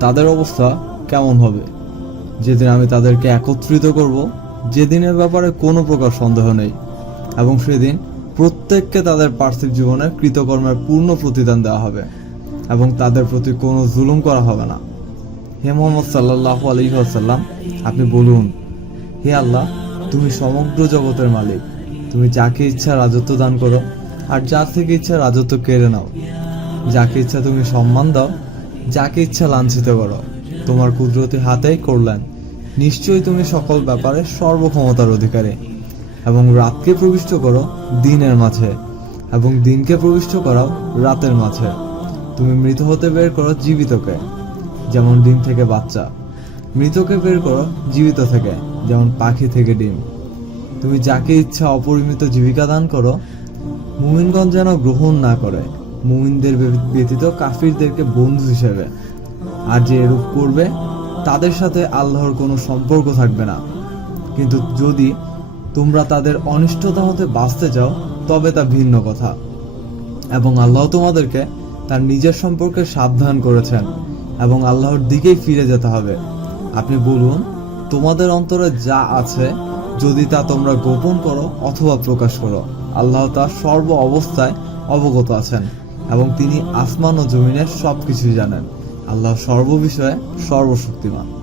তাদের অবস্থা কেমন হবে? যেদিন আমি তাদেরকে একত্রিত করব, যেদিনের ব্যাপারে কোনো প্রকার সন্দেহ নেই। এবং সেদিন প্রত্যেককে তাদের পার্থিব জীবনে কৃতকর্মের পূর্ণ প্রতিদান দেওয়া হবে। এবং তাদের প্রতি কোনো জুলুম করা হবে না। হে মোহাম্মদ সাল্লাহ আলহিহাসাল্লাম আপনি বলুন, হে আল্লাহ, তুমি সমগ্র জগতের মালিক। তুমি যাকে ইচ্ছা রাজত্ব দান করো, আর যার থেকে ইচ্ছা রাজত্ব কেড়ে নাও। যাকে ইচ্ছা তুমি সম্মান দাও যাকে ইচ্ছা লাঞ্ছিত করো। তোমার কুদরতি হাতেই করলেন। নিশ্চয়ই তুমি সকল ব্যাপারে সর্বক্ষমতার অধিকারী। এবং রাতকে প্রবিষ্ট করো দিনের মাঝে। এবং দিনকে প্রবিষ্ট করাও রাতের মাঝে। তুমি মৃত হতে বের করো জীবিতকে, যেমন ডিম থেকে বাচ্চা। মৃতকে বের করো জীবিত থেকে, যেমন পাখি থেকে ডিম। তুমি যাকে ইচ্ছা অপরিমিত জীবিকা দান করো, মুমিনগণ যেন গ্রহণ না করে। মুমিনদের ব্যতীত কাফিরদেরকে বন্ধু হিসেবে। আর যে এরূপ করবে, তাদের সাথে আল্লাহর কোনো সম্পর্ক থাকবে না। কিন্তু যদি তোমরা তাদের অনিষ্টতা হতে বাঁচতে চাও, তবে তা ভিন্ন কথা। এবং আল্লাহ তোমাদেরকে তার নিজের সম্পর্কে সাবধান করেছেন, এবং আল্লাহর দিকেই ফিরে যেতে হবে। আপনি বলুন, তোমাদের অন্তরে যা আছে, যদি তা তোমরা গোপন করো অথবা প্রকাশ করো, আল্লাহ তার সর্ব অবস্থায় অবগত আছেন। এবং তিনি আসমান ও জমিনের সব কিছুই জানেন। আল্লাহ সর্ববিষয়ে সর্বশক্তিমান।